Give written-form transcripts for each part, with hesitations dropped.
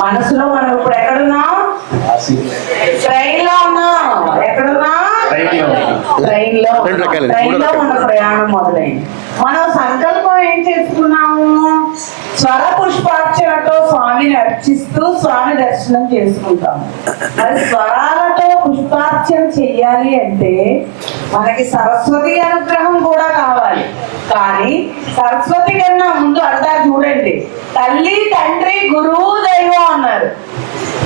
మనసులో మనం ఇప్పుడు ఎక్కడున్నాం? ట్రైన్ లో ఉన్నాం. ఎక్కడున్నాం? ట్రైన్ లో మన ప్రయాణం మొదలైంది. మనం సంకల్పం ఏం చేసుకున్నాము? స్వర పుష్పార్చనతో స్వామిని అర్చిస్తూ స్వామి దర్శనం చేసుకుంటాము. మరి స్వరాలతో పుష్పార్చన చెయ్యాలి అంటే మనకి సరస్వతి అనుగ్రహం కూడా కావాలి. కానీ సరస్వతి కన్నా ముందు అంటారు చూడండి, తల్లి, తండ్రి, గురువు, దైవం అన్నారు.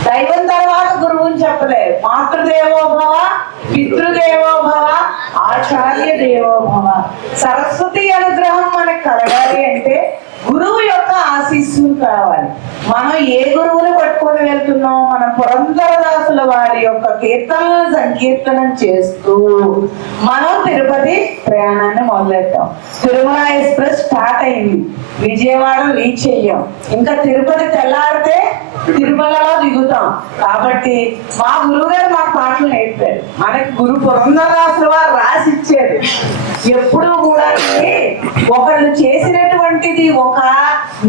దైవం తర్వాత గురువుని చెప్పలేదు. మాతృదేవోభవ, పితృదేవోభవ, ఆచార్య దేవోభవ. సరస్వతి అనుగ్రహం మనకు కలగాలి అంటే గురువు యొక్క ఆశీస్సులు కావాలి. మనం ఏ గురువుని పట్టుకొని వెళ్తున్నాం? మన పురంధరదాసుల వారి యొక్క కీర్తనలను సంకీర్తనం చేస్తూ మనం తిరుపతి ప్రయాణాన్ని మొదలెట్టాం. తిరుమల ఎక్స్ప్రెస్ స్టార్ట్ అయింది, విజయవాడ రీచ్ అయ్యాం. ఇంకా తిరుపతి తెల్లారితే తిరుమలలో దిగుతాం. కాబట్టి మా గురువు గారు మాకు పాటలు నేర్పారు. మనకి గురు పురంధరదాసుల వారు రాసి ఇచ్చారు. ఎప్పుడు కూడా ఒకళ్ళు చేసినటువంటిది ఒక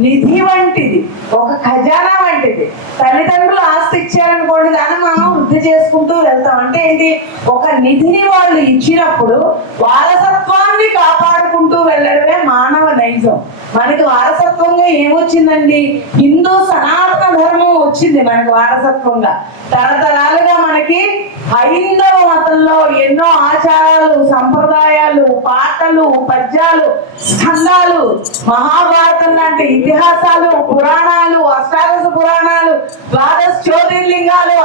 నిధి వంటిది, ఒక ఖజానా వంటిది. తల్లిదండ్రులు ఆస్తి ఇచ్చారనుకోండి, దాన్ని మనం వృద్ధి చేసుకుంటూ వెళ్తాం. అంటే ఏంటి? ఒక నిధిని వాళ్ళు ఇచ్చినప్పుడు వారసత్వాన్ని కాపాడుకుంటూ వెళ్ళడమే మానవ నైజం. మనకి వారసత్వంగా ఏమొచ్చిందండి? హిందూ సనాతన ధర్మం వచ్చింది మనకి వారసత్వంగా. తరతరాలుగా మనకి హైందవ మతంలో ఎన్నో ఆచారాలు, సంప్రదాయాలు, పాటలు, పద్యాలు, స్కందాలు, మహాభారతం లాంటి ఇతిహాసాలు, పురాణాలు, అష్టాదశ పురాణాలు, ద్వాదశ జ్యోతిర్లింగాలు,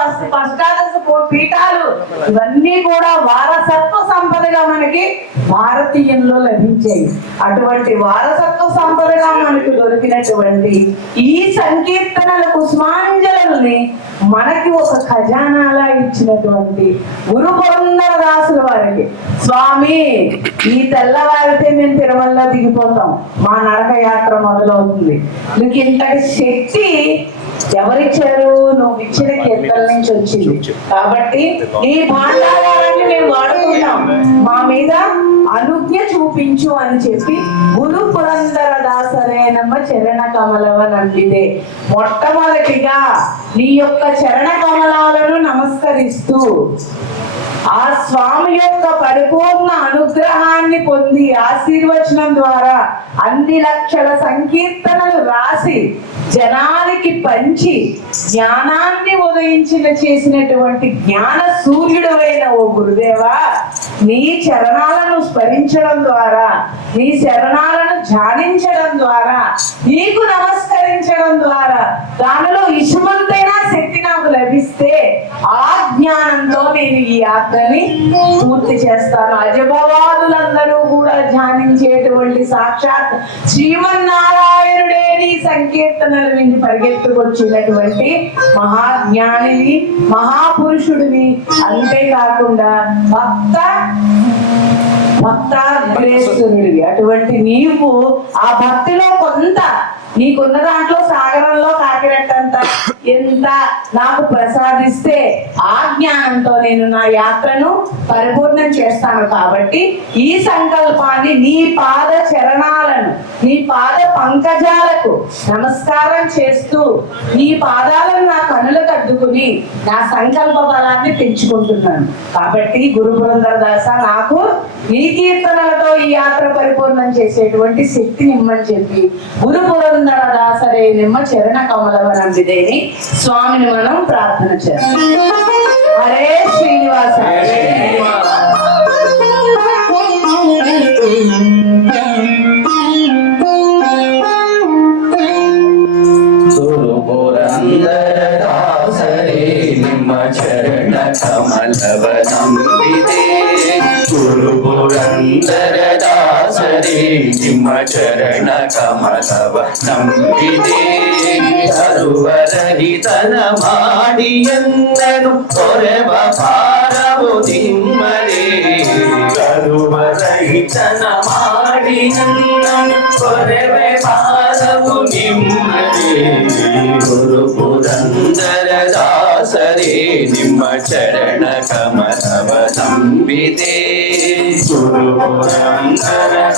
అష్టాదశ పీఠాలు, ఇవన్నీ కూడా వారసత్వ సంపదగా మనకి భారతీయంలో లభించాయి. అటువంటి వారసత్వ సంపదగా మనకు దొరికినటువంటి ఈ సంకీర్తనల కుసుమాంజలని మనకి ఒక ఖజానాలా ఇచ్చినటువంటి గురు పురంధరదాసుల వారికి, స్వామి ఈ తెల్లవారితే మేము తిరుమలలో దిగిపోతాం, మా నడక యాత్ర మొదలవుతుంది. నీకు ఇంతటి శక్తి ఎవరిచ్చారు? నువ్వు ఇచ్చిన కీర్తన నుంచి వచ్చింది. కాబట్టి ఈ భాండాగారాన్ని మేము వాడుకుంటాం, మా మీద అనుజ్ఞ చూపించు అని చెప్పి గురు పురంధరదాసరేనమ్మ చరణ కమలవ నందిదే. మొట్టమొదటిగా నీ యొక్క చరణ కమలాలను నమస్కరిస్తూ ఆ స్వామి యొక్క పరిపూర్ణ అనుగ్రహాన్ని పొంది ఆశీర్వచనం ద్వారా అన్ని లక్షల సంకీర్తనలు రాసి జనానికి పంచి జ్ఞానాన్ని చేసినటువంటి జ్ఞాన సూర్యుడు అయిన ఓ గురుదేవా, నీ చరణాలను స్మరించడం ద్వారా, నీ చరణాలను ధ్యానించడం ద్వారా, నీకు నమస్కరించడం ద్వారా దానిలో ఇసుమంతైనా శక్తి నాకు లభిస్తే ఆ జ్ఞానంతో నేను ఈ యాత్రని పూర్తి చేస్తాను. అజభవాదులందరూ కూడా ధ్యానించేటువంటి సాక్షాత్ శ్రీమన్నారాయణుడే నీ సంకీర్తనలు విని పరిగెత్తుకొచ్చినటువంటి మహాజ్ఞానిని, మహాపురుషుడిని. అంతేకాకుండా భక్తాగ్రేశ్వరుడివి. అటువంటి నీవు ఆ భక్తిలో కొంత నీకున్న దాంట్లో సాగరంలో కాకిరెట్టంత ఎంత నాకు ప్రసాదిస్తే ఆ జ్ఞానంతో నేను నా యాత్రను పరిపూర్ణం చేస్తాను. కాబట్టి ఈ సంకల్పాన్ని నీ పాద చరణాలను, నీ పాద పంకజాలకు నమస్కారం చేస్తూ నీ పాదాలను నా కనులకు అద్దుకుని నా సంకల్ప బలాన్ని పెంచుకుంటున్నాను. కాబట్టి గురు పురంధరదాస, నాకు నీ కీర్తనలతో ఈ యాత్ర పరిపూర్ణం చేసేటువంటి శక్తిని ఇమ్మని చెప్పి గురు పురంధరదాసరే నిమ్మ చరణ కమలవ నందిదేని స్వామిని మనం ప్రార్థన చేస్తాం. హరే శ్రీనివాస. గురు పురంధరదాసరే నిమ్మ చరణ కమలవ నందిదే. గురు పురంధరదాసరే నిమ్మ చరణ కమలవ నందిదే. ಅರುವರಹಿತನ ಮಾಡಿ ಎಂದನು ಕೊರೆವ ಭಾರವು ನಿಮ್ಮದೇ. ಅರುವರಹಿತನ ಮಾಡಿ ಎಂದನು ಕೊರೆವ ಭಾರವು ನಿಮ್ಮದೇ. ಗುರು ಪುರಂದರದಾಸರೇ ನಿಮ್ಮ ಚರಣ ಕಮಲವ ನಂಬಿದೆ. ಗುರು ಪುರಂದರದಾಸರೇ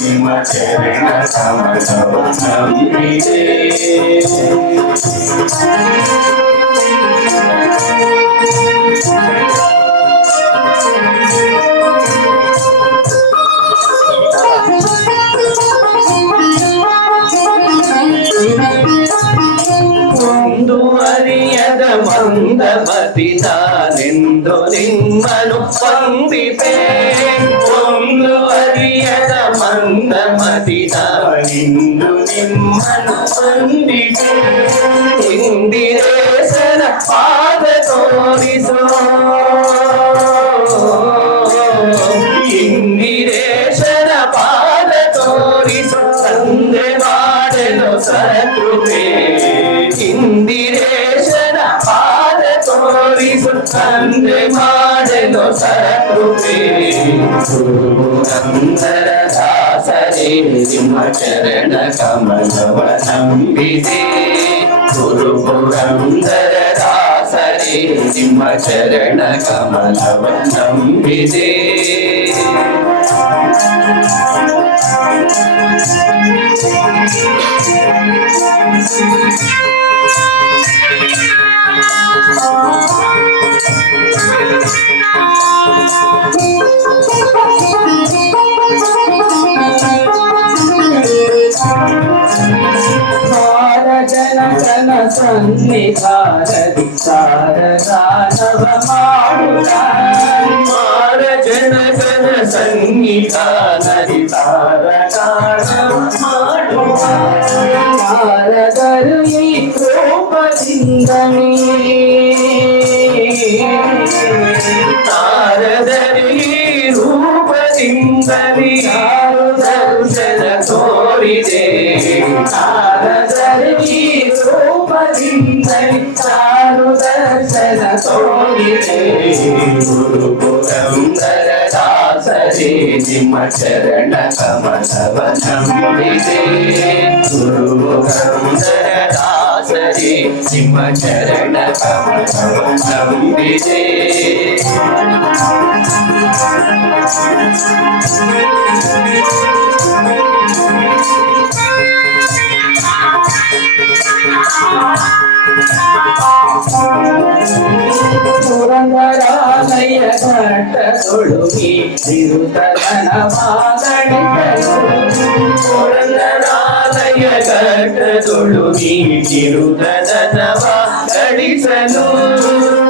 ನಿಮ್ಮ ಚರಣ ಕಮಲವ ನಂಬಿದೆ ಮುಂದುವರಿಯದ ಮಂದಮತಿ ನಾನೆಂದು ನಿಮ್ಮನು ವಂದಿಪೆ ಮುಂದುವರಿಯದ ಮಂದಮತಿ ನಾನೆಂದು ನಿಮ್ಮನು ವಂದಿಪೆ ಇಂದಿರೇಶನ ಪಾದ ತೋರಿಸೋ ಇಂದಿರೇಶನ ಪಾದ ತೋರಿಸೋ ತಂದೆ ಮಾಡಲು ಸಕೃಪೆ ಇಂದಿರೇಶನ ಪಾದ ತೋರಿಸು ತಂದೆ ಮಾಡಲು ಸಕೃಪೆ ಪುರಂದರ ದಾಸರೇ ನಿಮ್ಮ ಚರಣ ಕಮಲವ ನಂಬಿದೆ ಗುರು ಪುರಂದರ ದಾಸರೇ ನಿಮ್ಮ ಚರಣ ಕಮಲವ ನಂಬಿದೆ ಜನಕನ ಸನ್ನಿಧಾನದಿ ಸಾರದಾನವ ಮಾಡುತ್ತ ಮಾರ ಜನಕನ ಸನ್ನಿಧಾನದಿ ಸಾರದಾನವ ಮಾಡುವ ನಾರದರು ಈ ರೂಪದಿಂದನೇ ನಾರದರು ಈ ರೂಪದಿಂದಲೇ ದರ್ಶನ ತೋರಿದೆ ನಾರದರು ಈ ರೂಪದಿಂದಲೇ ದರ್ಶನ ತೋರಿದೆ ಗುರು ಪುರಂದರ ದಾಸರೇ ನಿಮ್ಮ ಚರಣ ಕಮಲವ ನಂಬಿದೆ ಗುರು ಪುರಂದರ ದಾಸರೇ ನಿಮ್ಮ ಚರಣ ಕಮಲವ ನಂಬಿದೆ ಪುರಂದರಾಲಯ ಘಟ್ಟದೊಳುಗಿ ತಿರುತನವಾಗಣಿಸಲು ಪುರಂದರಾಲಯ ಘಟ್ಟದೊಳುಗಿ ತಿರುತನವಾಗಣಿಸಲು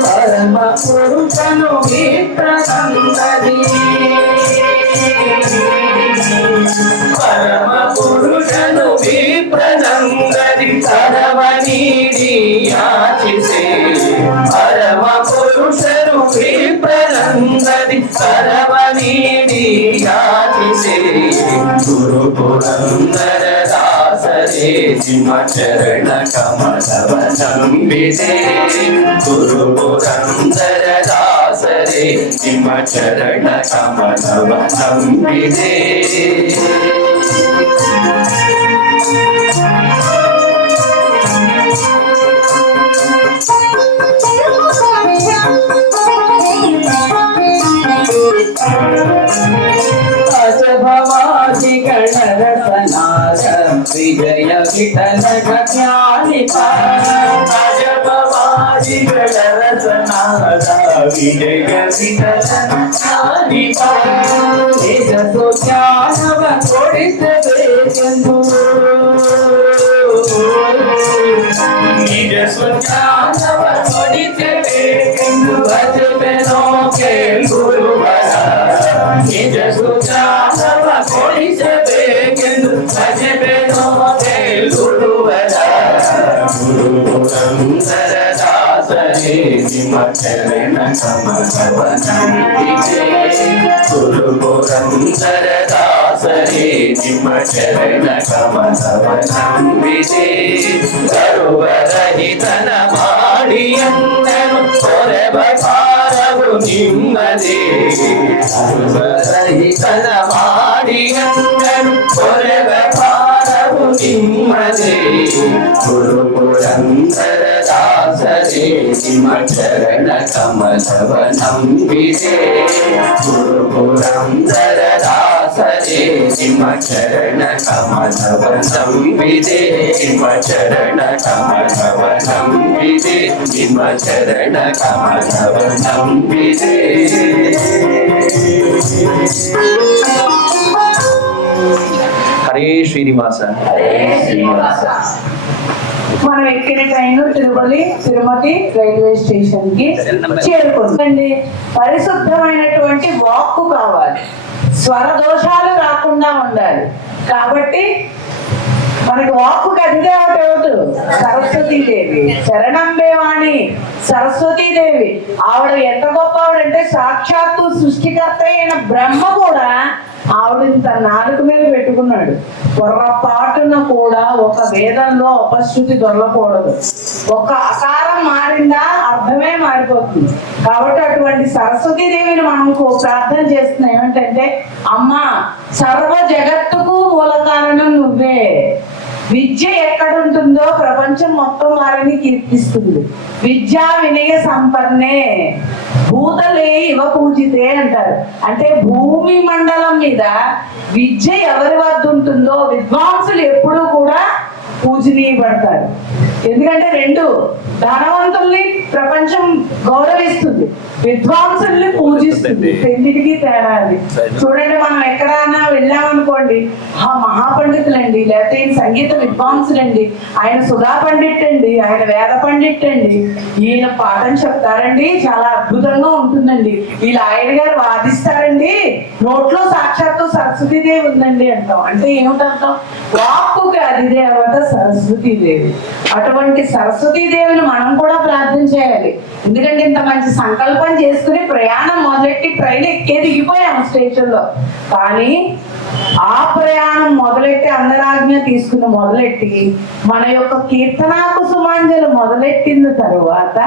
ಪರಮ ಪುರುಷನು ವಿಪ್ರನಂದದಿ ಪರಮ ಪುರುಷನು ವಿಪ್ರನಂದದಿ ಕರವ ನೀಡಿ ಯಾಚಿಸೆ ಪರಮ ಪುರುಷರು ವಿಪ್ರನಂದದಿ ಕರವ ನೀಡಿ ಯಾಚಿಸೆ ಗುರು ಪುರಂದರ ದಾಸರೇ ನಿಮ್ಮ ಚರಣ ಕಮಲವ ನಂಬಿದೆ ಗುರು ಪುರಂದರ ದಾಸರೇ ನಿಮ್ಮ ಚರಣ ಕಮಲವ ನಂಬಿದೆ ಅಜಭವಾದಿಗಳ ರಸನಾದ ವಿಜಯ ವಿಠಲ ಜ್ಞಾನಿಪ ಅಜಭವಾದಿಗಳ ರಸನಾದ ವಿಜಯ ವಿಠಲ ಜ್ಞಾನಿಪ ನಿಜಸು ಜ್ಞಾನವ ಕೊಡಿಸಬೇಕೆಂದು ನಿಜಸು ಜ್ಞಾನವ ಕೊಡಿಸಬೇಕೆಂದು ಭಜಬೆನೋ ಕೇಳುವರ ನಿಜ ಸುಜಾನವ ಕೊಡಿಸಬೇಕೆಂದು ಭಜಬೆನೋ ಕೇಳುವರ ಗುರು ಪುರಂದರ ದಾಸರೇ ನಿಮ್ಮ ಚರಣ ಕಮಲವ ನಂಬಿದೆ ಗುರು ಪುರಂದರ ದಾಸರೇ ನಿಮ್ಮ ಚರಣ ಕಮಲವ ನಂಬಿದೆ ಗರ್ವರಹಿತನ ಮಾಡಿ ಎಂದನು ಕೊರೆವ ಭಾರವು ನಿಮ್ಮದೇ ಸರ್ವರಹಿತನ ಮಾಡಿ ಎಂದನು ಕೊರೆವ ಭಾರವು ನಿಮ್ಮದೇ ಗುರು ಪುರಂದರ ದಾಸರೇ ನಿಮ್ಮ ಚರಣ ಕಮಲವ ನಂಬಿದೆ ಗುರು ಪುರಂದರ ದಾಸರೇ ನಿಮ್ಮ ಚರಣ ಕಮಲವ ನಂಬಿದೆ ನಿಮ್ಮ ಚರಣ ಕಮಲವ ನಂಬಿದೆ ನಿಮ್ಮ ಚರಣ ಕಮಲವ ನಂಬಿದೆ హరే శ్రీనివాస హరే శ్రీనివాస. మనం ఎక్కిన ట్రైన్ తిరుమతి రైల్వే స్టేషన్ కి చేరుకుందండి. పరిశుద్ధమైనటువంటి వాక్కు కావాలి, స్వర దోషాలు రాకుండా ఉండాలి. కాబట్టి మనకి వాక్కుకి అధిదేవత ఎవరు? సరస్వతీదేవి. శరణంబేవాణి సరస్వతీదేవి. ఆవిడ ఎంత గొప్ప ఆవిడంటే సాక్షాత్తు సృష్టికర్త అయిన బ్రహ్మ కూడా ఆవిడని తన నాలుక మీద పెట్టుకున్నాడు. పొర్రపాటున కూడా ఒక వేదంలో అపశృతి దొరకకూడదు. ఒక అకారం మారిందా అర్థమే మారిపోతుంది. కాబట్టి అటువంటి సరస్వతీదేవిని మనం ప్రార్థన చేస్తున్నాం. ఏమిటంటే, అమ్మా సర్వ జగత్తుకు మూల కారణం నువ్వే. విద్య ఎక్కడుంటుందో ప్రపంచం మొత్తం వారిని కీర్తిస్తుంది. విద్యా వినయ సంపన్నే భూతలే ఇవ పూజితే అంటారు. అంటే భూమి మండలం మీద విద్య ఎవరి వద్ద ఉంటుందో విద్వాంసులు ఎప్పుడూ కూడా పూజనీయబడతారు. ఎందుకంటే రెండు, ధనవంతుల్ని ప్రపంచం గౌరవిస్తుంది, విద్వాంసుల్ని పూజిస్తుంది. రెండింటికి తేడా అది. చూడండి, మనం ఎక్కడైనా వెళ్ళామనుకోండి, ఆ మహాపండితులండి, లేకపోతే ఈయన సంగీత విద్వాంసులండి, ఆయన సుధా పండిట్ అండి, ఆయన వేద పండిట్ అండి, ఈయన పాఠం చెప్తారండి, చాలా అద్భుతంగా ఉంటుందండి, వీళ్ళు ఆయన గారు వాదిస్తారండి, నోట్లో సాక్షాత్తు సరస్వతీదేవి ఉందండి అంటాం. అంటే ఏమిటంటాం? వాక్కుకి అధిదేవత సరస్వతీదేవి. అటువంటి సరస్వతీదేవిని మనం కూడా ప్రార్థన చేయాలి. ఎందుకంటే ఇంత మంచి సంకల్పం చేసుకుని ప్రయాణం మొదలెట్టి ట్రైన్ ఎక్కే దిగిపోయాము స్టేషన్ లో. కానీ ఆ ప్రయాణం మొదలెట్టి అందరాజ్ఞ తీసుకుని మొదలెట్టి మన యొక్క కీర్తనాకు సుమాంజలు మొదలెట్టిన తరువాత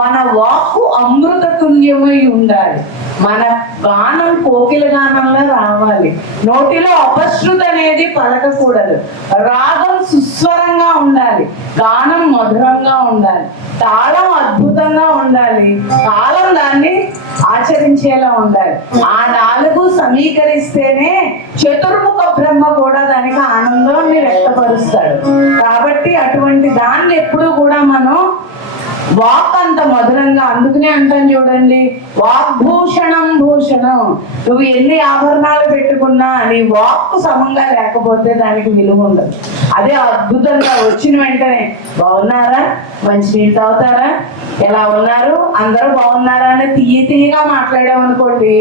మన వాక్కు అమృత తుల్యమై ఉండాలి. మన గానం కోకిల గానంలో రావాలి. నోటిలో అపశృతి అనేది పలకకూడదు. రాగం సుస్వరంగా ఉండాలి. గానం మధురంగా ఉండాలి. తాళం అద్భుతంగా ఉండాలి. తాళం దాన్ని ఆచరించేలా ఉండాలి. ఆ నాలుగు సమీకరిస్తేనే చతుర్ముఖ బ్రహ్మ కూడా దానికి ఆనందాన్ని వ్యక్తపరుస్తాడు. కాబట్టి అటువంటి దాన్ని ఎప్పుడు కూడా మనం వాక్ అంత మధురంగా, అందుకనే అంటాను చూడండి, వాగ్భూషణం భూషణం. నువ్వు ఎన్ని ఆభరణాలు పెట్టుకున్నా నీ వాక్కు సమంగా లేకపోతే దానికి విలువ ఉండదు. అదే అద్భుతంగా వచ్చిన వెంటనే బాగున్నారా, మంచి నీళ్ళు తాగుతారా, ఎలా ఉన్నారు, అందరూ బాగున్నారా అని తీయగా మాట్లాడామనుకోండి,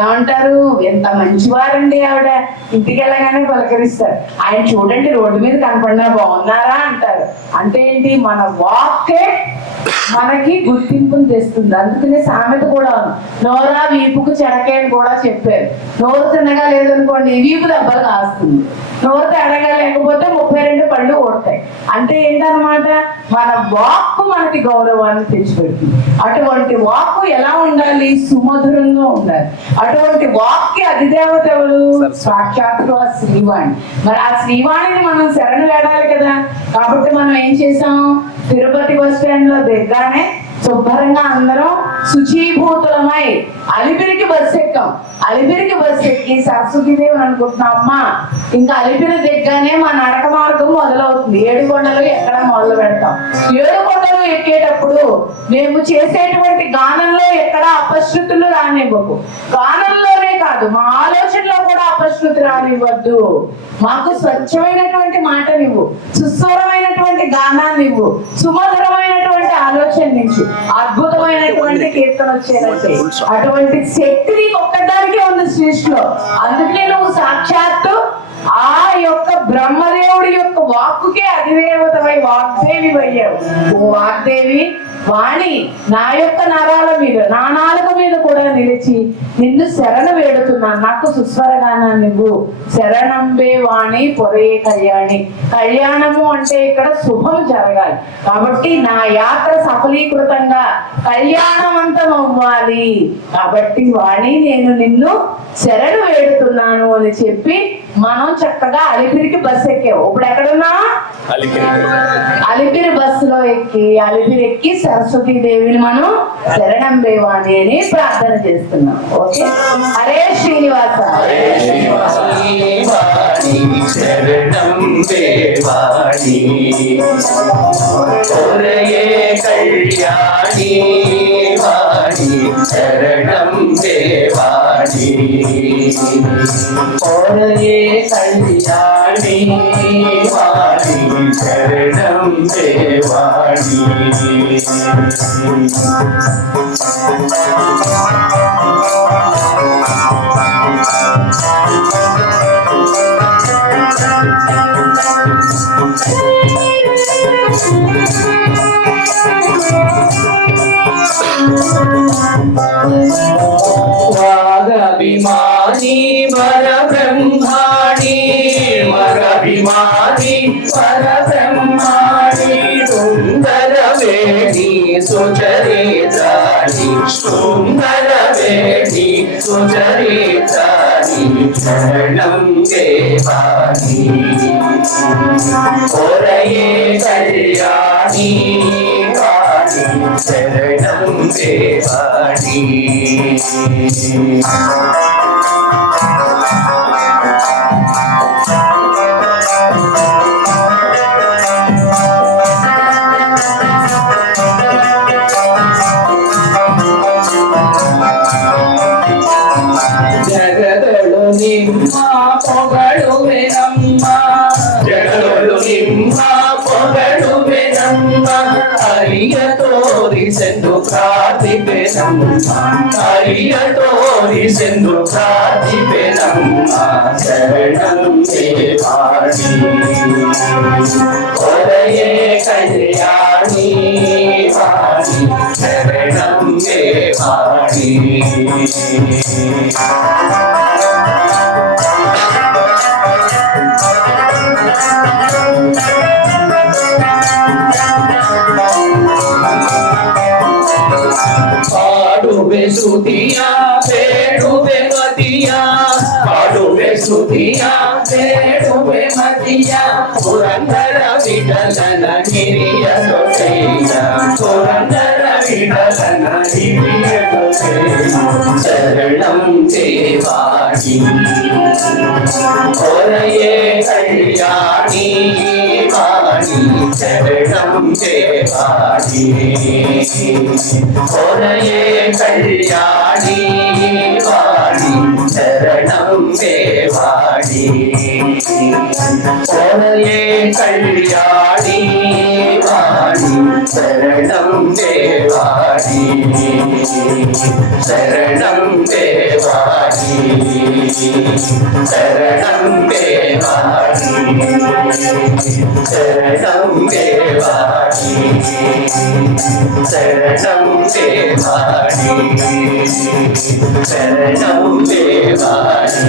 ఏమంటారు? ఎంత మంచివారండి ఆవిడ, ఇంటికి వెళ్ళగానే పలకరిస్తారు. ఆయన చూడండి రోడ్డు మీద కనపడినా బాగున్నారా అంటారు. అంటే ఏంటి? మన వాక్కే మనకి గుర్తింపును తెస్తుంది. అందుకనే సామెత కూడా నోరా వీపుకు చెడకే అని కూడా చెప్పారు. నోరు తిన్నగా లేదనుకోండి వీపు దెబ్బలు కాస్తుంది. నోరు తేడగా లేకపోతే 32 పళ్ళు కొడతాయి. అంటే ఏంటన్నమాట? మన వాక్కు మనకి గౌరవాన్ని తెచ్చిపెడుతుంది. అటువంటి వాక్కు ఎలా ఉండాలి? సుమధురంగా ఉండాలి. అటువంటి వాక్కి అధిదేవత ఎవరు? సాక్షాత్తు ఆ శ్రీవాణి. మరి ఆ శ్రీవాణిని మనం శరణు వేడాలి కదా. కాబట్టి మనం ఏం చేసాం? తిరుపతి బస్ స్టాండ్ లో దిగ్గానే శుభ్రంగా అందరం శుచీభూతులమై అలిపిరికి బస్సు ఎక్కాం. అలిపిరికి బస్సు ఎక్కి సరస్వతీదేవి అనుకుంటున్నాం, అమ్మా ఇంకా అలిపిరి దిగ్గానే మా నడక మార్గం మొదలవుతుంది. 7 కొండలు ఎక్కడ మొదలు పెడతాం. 7 కొండలు ఎక్కేటప్పుడు మేము చేసేటువంటి గానంలో ఎక్కడ అపశృతులు రానివ్వకు. గానంలోనే కాదు, మా ఆలోచనలో కూడా అపశృతి రానివ్వద్దు. మాకు స్వచ్ఛమైనటువంటి మాటనివ్వు, సుస్వరమైనటువంటి గానాన్నివ్వు, సుమధురమైనటువంటి ఆలోచన నుంచి అద్భుతమైనటువంటి కీర్తన వచ్చేదంటే అటువంటి శక్తి నీకు ఒక్కదానికే ఉంది సృష్టిలో. అందుకనే నువ్వు సాక్షాత్తు ఆ యొక్క బ్రహ్మదేవుడి యొక్క వాక్కుకే అధిదేవతమై వాగ్దేవి అయ్యావు. ఓ వాగ్దేవి వాణి, నా యొక్క నరాల మీద, నా నాలుక మీద కూడా నిలిచి నిన్ను శరణు వేడుతున్నాను. నాకు సుస్వరగానాన్ని ఇవ్వు. శరణంబే వాణి పొరయే కళ్యాణి. కళ్యాణము అంటే ఇక్కడ శుభం జరగాలి. కాబట్టి నా యాత్ర సఫలీకృతంగా కళ్యాణవంతం అవ్వాలి. కాబట్టి వాణి నేను నిన్ను శరణు వేడుతున్నాను అని చెప్పి మనం చక్కగా అలిపిరికి బస్సు ఎక్కావు. ఇప్పుడు ఎక్కడున్నా అలిపిరి బస్సులో ఎక్కి సరస్వతీ దేవిని మనం శరణం వేవాణి అని ప్రార్థన చేస్తున్నాం. ఓకే, హరే శ్రీనివాస. శరణం దేవాణి ఒరయే కళ్యాణి వాణి శరణం దేవాణి ఒరయే కళ్యాణి వాణి శరణం దేవాణి. వాగభిమాని వరబ్రహ్మాణి వరభిమాని వరబ్రహ్మాణి సుందరవేణి సుచరితాని సుందరవేణి సుచరితాని శరణం దేవాని ఒరయే కళ్యాణి వాణి శరణం దేవాని. జగదಳು ನಿಮ್ಮ ಪೊಗಳುವೆನಮ್ಮ ಜಗದಳು ನಿಮ್ಮ ಪೊಗಳುವೆನಮ್ಮ ಹರಿಯ ತೋರಿಸೆಂದು ಪ್ರಾರ್ಥಿಪೆನಮ್ಮ ಹರಿಯ ತೋರಿಸೆಂದು ಪ್ರಾರ್ಥಿಪೆನಮ್ಮ ಶರಣಂ ದೇವಾಣಿ ಒರಯೇ ಕಲ್ಯಾಣಿ ವಾಣಿ ಶರಣಂ ದೇವಾಣಿ. పాడుವೆ ಸ್ತುತಿಯ ಬೇಡುವೆ ಮತಿಯ ಪಾಡುವೆ ಸ್ತುತಿಯ ಬೇಡುವೆ ಮತಿಯ ಪುರಂದರ ವಿಠಲನ ಹಿರಿಯ ಸೊಸೆಯ ಪುರಂದರ ವಿಠಲನ ಹಿರಿಯ ಸೊಸೆಯ ಶರಣಂ ದೇವಾಣಿ ಒರಯೇ ಕಲ್ಯಾಣಿ ವಾಣಿ ಶರಣಂ ದೇವಾಣಿ ಒರಯೇ ಕಲ್ಯಾಣಿ ವಾಣಿ ಶರಣಂ ದೇವಾಣಿ ಒರಯೇ ಕಲ್ಯಾಣಿ ವಾಣಿ ಶರಣಂ ದೇವಾಣಿ ಶರಣಂ ದೇವಾಣಿ ಶರಣಂ ದೇವಾಣಿ ಶರಣಂ ದೇವಾಣಿ ಶರಣಂ ದೇವಾಣಿ ಶರಣಂ ದೇವಾಣಿ.